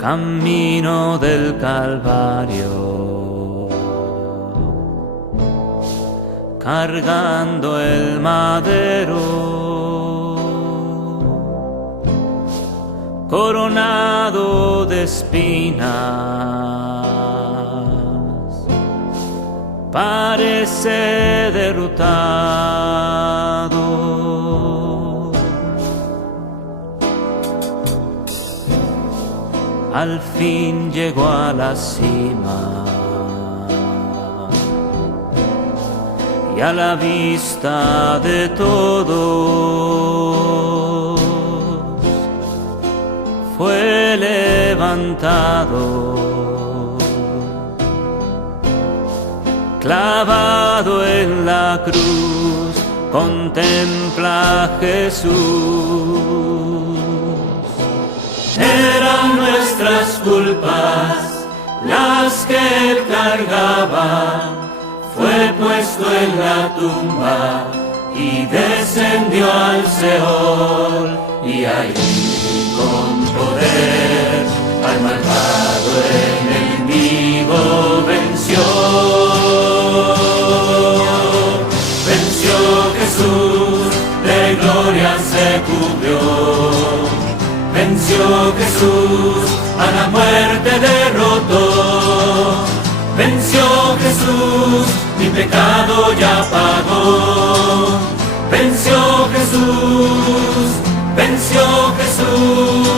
camino del Calvario, cargando el madero, coronado de espinas, parece derrotado. Al fin llegó a la cima y a la vista de todos fue levantado, clavado en la cruz, contempla a Jesús. Eran nuestras culpas las que él cargaba, fue puesto en la tumba y descendió al Seol, y allí con poder al malvado enemigo venció. Venció Jesús, de gloria se cubrió. Venció Jesús, a la muerte derrotó. Venció Jesús, mi pecado ya pagó. Venció Jesús, venció Jesús.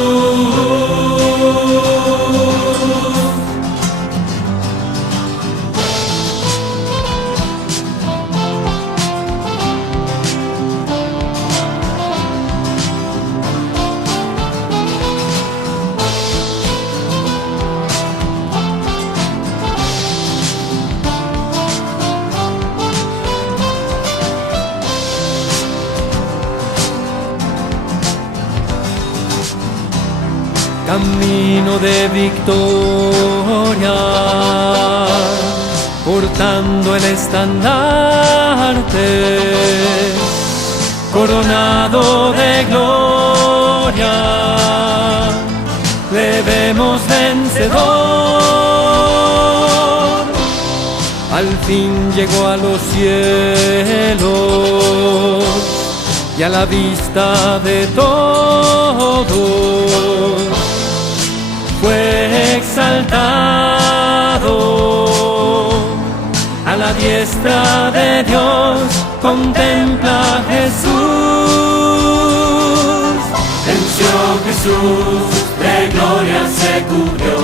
Camino de victoria, portando el estandarte, coronado de gloria, le vemos vencedor. Al fin llegó a los cielos y a la vista de todos fue exaltado. A la diestra de Dios contempla a Jesús. Venció Jesús, de gloria se cubrió.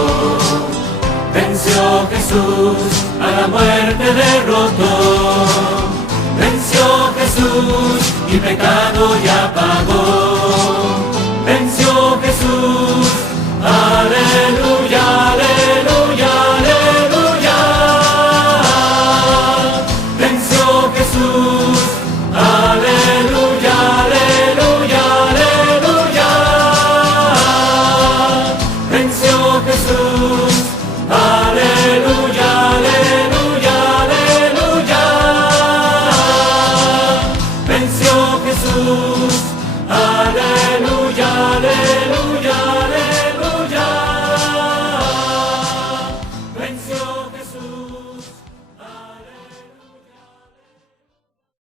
Venció Jesús, a la muerte derrotó. Venció Jesús, mi pecado ya pagó. Venció Jesús, aleluya, aleluya, aleluya. Venció Jesús, aleluya, aleluya, aleluya. Venció Jesús.